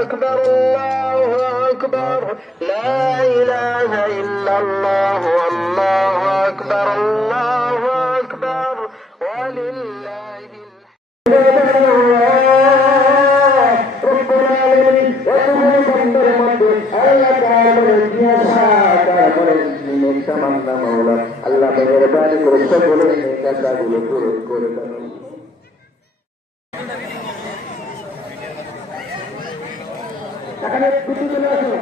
أكبر الله أكبر لا إله إلا الله والله أكبر الله أكبر ولله আল্লাহ মেহেরবানি করে সকলের নেকাগুলো পূরণ করে দেন। এখানে দুটি চলে আসো।